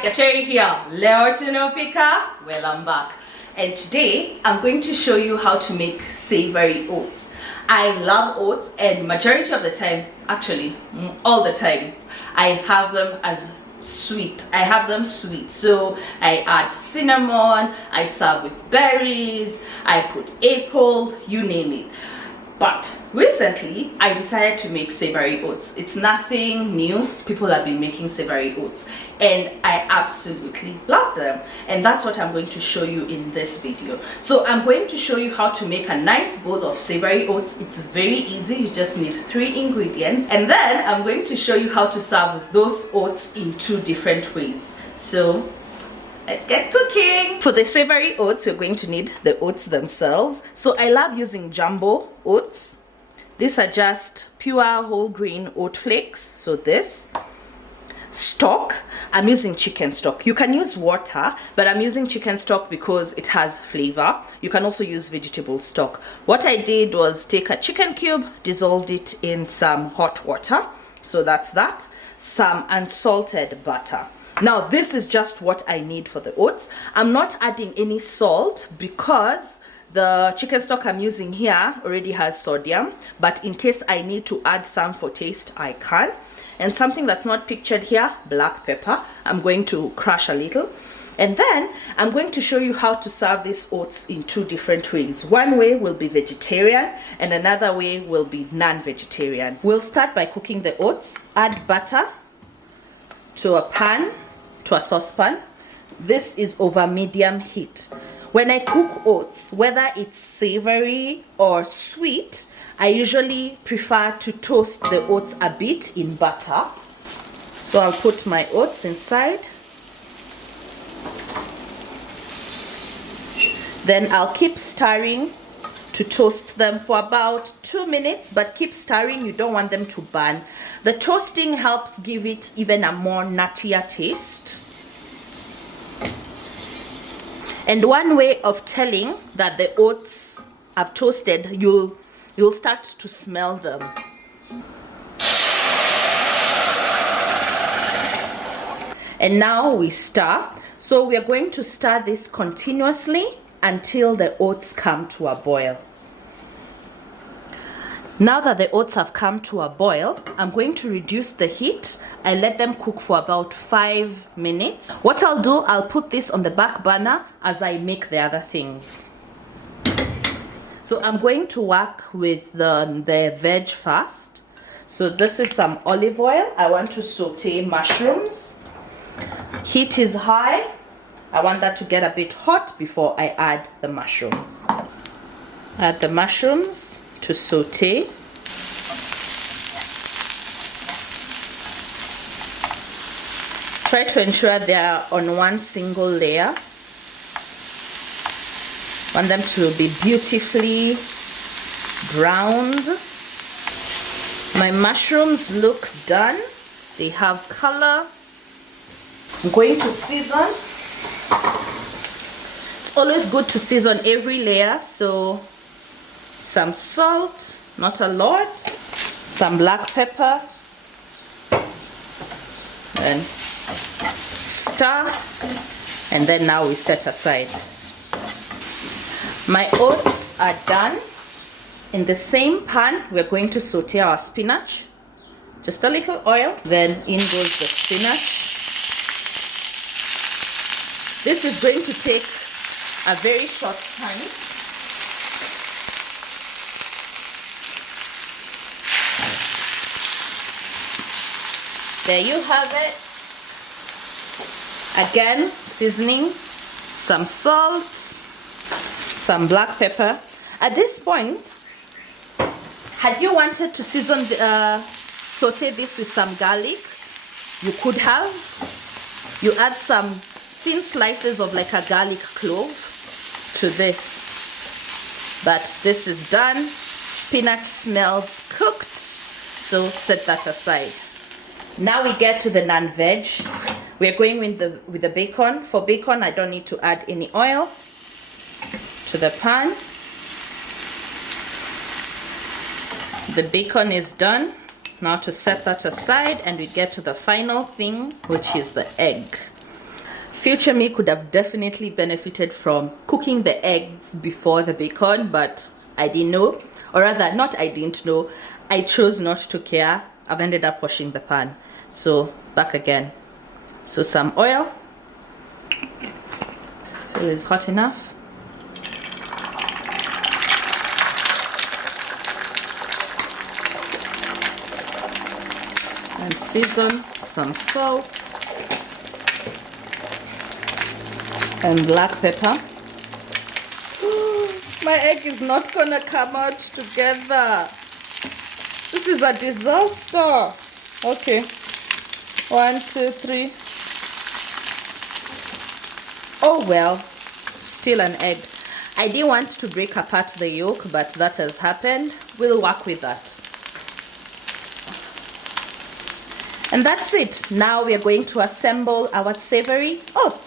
Kwaheri here. Leo Tunapika. Well, I'm back. And today I'm going to show you how to make savory oats. I love oats, and majority of the time, actually all the time, I have them as sweet. I have them sweet. So I add cinnamon, I serve with berries, I put apples, you name it. But recently, I decided to make savory oats. It's nothing new. People have been making savory oats, and I absolutely love them. And that's what I'm going to show you in this video. So I'm going to show you how to make a nice bowl of savory oats. It's very easy. You just need 3 ingredients. And then I'm going to show you how to serve those oats in 2 different ways. So let's get cooking. For the savory oats, we're going to need the oats themselves. So I love using jumbo oats. These are just pure whole grain oat flakes. So this stock, I'm using chicken stock. You can use water, but I'm using chicken stock because it has flavor. You can also use vegetable stock. What I did was take a chicken cube, dissolved it in some hot water. So that's that. Some unsalted butter. Now this is just what I need for the oats. I'm not adding any salt because the chicken stock I'm using here already has sodium, but in case I need to add some for taste, I can. And something that's not pictured here, black pepper, I'm going to crush a little. And then I'm going to show you how to serve these oats in 2 different ways. One way will be vegetarian and another way will be non-vegetarian. We'll start by cooking the oats. Add butter to a pan, to a saucepan. This is over medium heat. When I cook oats, whether it's savory or sweet, I usually prefer to toast the oats a bit in butter. So I'll put my oats inside. Then I'll keep stirring to toast them for about 2 minutes, but keep stirring, you don't want them to burn. The toasting helps give it even a more nuttier taste. And one way of telling that the oats are toasted, you'll start to smell them. And now we stir. So we are going to stir this continuously until the oats come to a boil. Now that the oats have come to a boil, I'm going to reduce the heat. I let them cook for about 5 minutes. What I'll do, I'll put this on the back burner as I make the other things. So I'm going to work with the veg first. So this is some olive oil. I want to saute mushrooms. Heat is high. I want that to get a bit hot before I add the mushrooms. Add the mushrooms to saute. Try to ensure they are on one single layer. Want them to be beautifully browned. My mushrooms look done. They have color. I'm going to season. It's always good to season every layer. So some salt, not a lot, some black pepper, and stir, and then now we set aside. My oats are done. In the same pan, we're going to saute our spinach. Just a little oil, then in goes the spinach. This is going to take a very short time. There you have it. Again, seasoning, some salt, some black pepper. At this point, had you wanted to saute this with some garlic, you could have. You add some thin slices of like a garlic clove to this. But this is done. Spinach smells cooked, so set that aside. Now we get to the non-veg. We're going with the bacon. For bacon, I don't need to add any oil to the pan. The bacon is done. Now to set that aside, and we get to the final thing, which is the egg. Future me could have definitely benefited from cooking the eggs before the bacon, but I didn't know, or rather not I didn't know, I chose not to care. I've ended up washing the pan. So back again. So some oil. It is hot enough. And season some salt and black pepper. My egg is not gonna come out together. This is a disaster. Okay, 1, 2, 3. Oh well, still an egg. I didn't want to break apart the yolk, but that has happened. We'll work with that. And that's it. Now we are going to assemble our savory oats.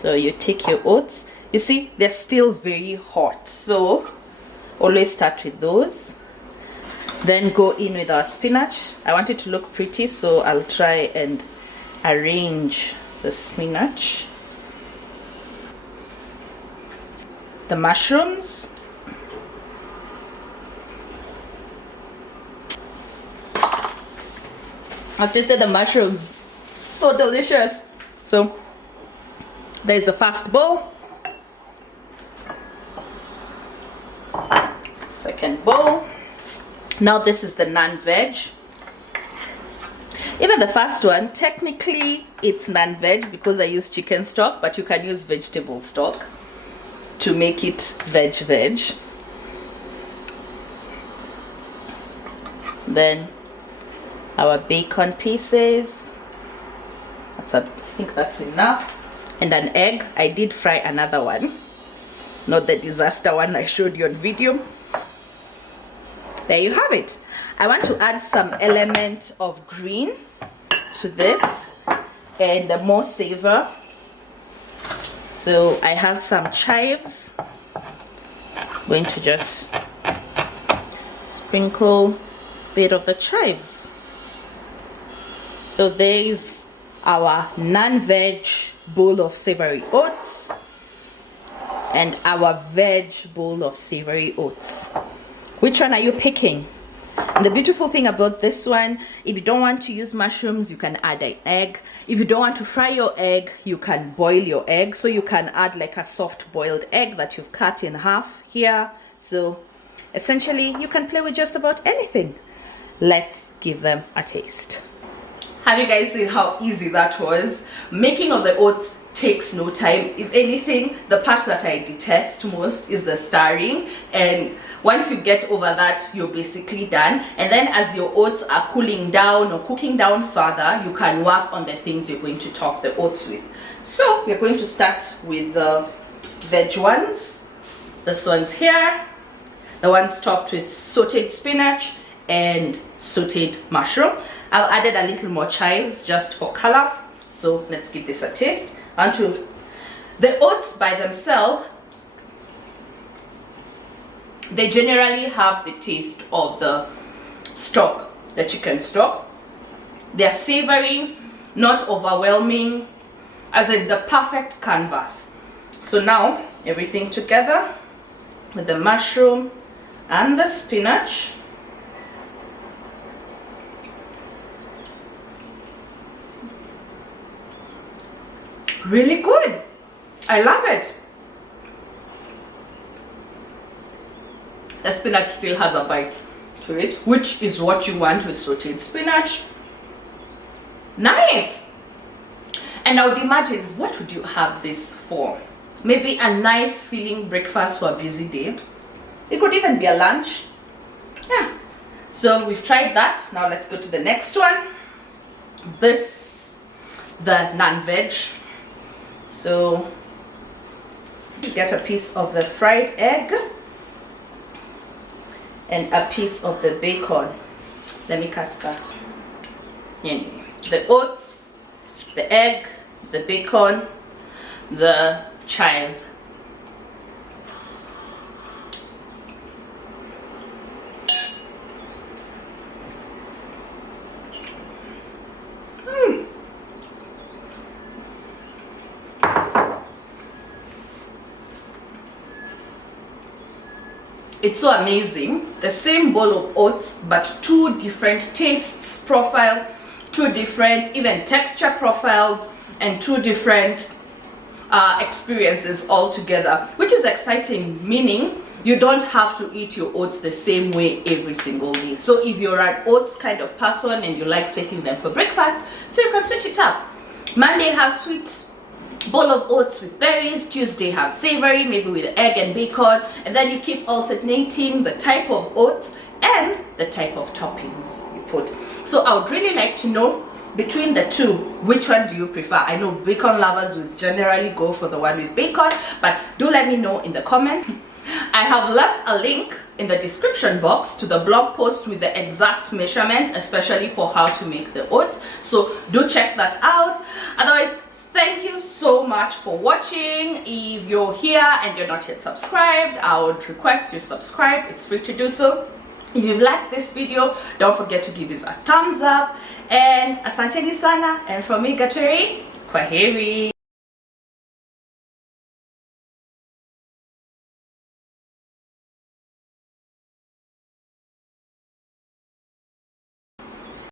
So you take your oats. You see, they're still very hot. So always start with those. Then go in with our spinach. I want it to look pretty, so I'll try and arrange the spinach. The mushrooms. I've tasted the mushrooms. So delicious. So there's the first bowl. Second bowl. Now this is the non-veg. Even the first one, technically it's non-veg because I use chicken stock, but you can use vegetable stock to make it veg. Then our bacon pieces. I think that's enough. And an egg. I did fry another one, not the disaster one I showed you on video. There you have it. I want to add some element of green to this and more savor. So I have some chives. I'm going to just sprinkle a bit of the chives. So there is our non-veg bowl of savory oats and our veg bowl of savory oats. Which one are you picking? And the beautiful thing about this one, if you don't want to use mushrooms, you can add an egg. If you don't want to fry your egg, you can boil your egg. So you can add like a soft boiled egg that you've cut in half here. So essentially you can play with just about anything. Let's give them a taste. Have you guys seen how easy that was? Making of the oats takes no time. If anything, the part that I detest most is the stirring, and once you get over that, you're basically done. And then as your oats are cooling down or cooking down further, you can work on the things you're going to top the oats with. So we're going to start with the veg ones. This one's here, the one's topped with sauteed spinach and sauteed mushroom. I've added a little more chives just for color. So let's give this a taste. The oats by themselves, they generally have the taste of the stock, the chicken stock. They're savory, not overwhelming, as in the perfect canvas. So now everything together with the mushroom and the spinach. Really good. I love it. The spinach still has a bite to it, which is what you want with sauteed spinach. Nice. And I would imagine, what would you have this for? Maybe a nice filling breakfast for a busy day. It could even be a lunch. Yeah. So we've tried that. Now let's go to the next one. This, the non-veg. So you get a piece of the fried egg and a piece of the bacon. Let me cut that. Anyway, the oats, the egg, the bacon, the chives. It's so amazing. The same bowl of oats, but two different tastes profile, two different even texture profiles, and two different experiences all together, which is exciting, meaning you don't have to eat your oats the same way every single day. So if you're an oats kind of person and you like taking them for breakfast, so you can switch it up. Monday have sweet bowl of oats with berries, Tuesday have savory, maybe with egg and bacon, and then you keep alternating the type of oats and the type of toppings you put. So I would really like to know, between the two, which one do you prefer? I know bacon lovers will generally go for the one with bacon, but do let me know in the comments. I have left a link in the description box to the blog post with the exact measurements, especially for how to make the oats, so do check that out. Otherwise, thank you so much for watching. If you're here and you're not yet subscribed, I would request you subscribe. It's free to do so. If you've liked this video, don't forget to give it a thumbs up, and asanteni sana, and from me Kwaheri.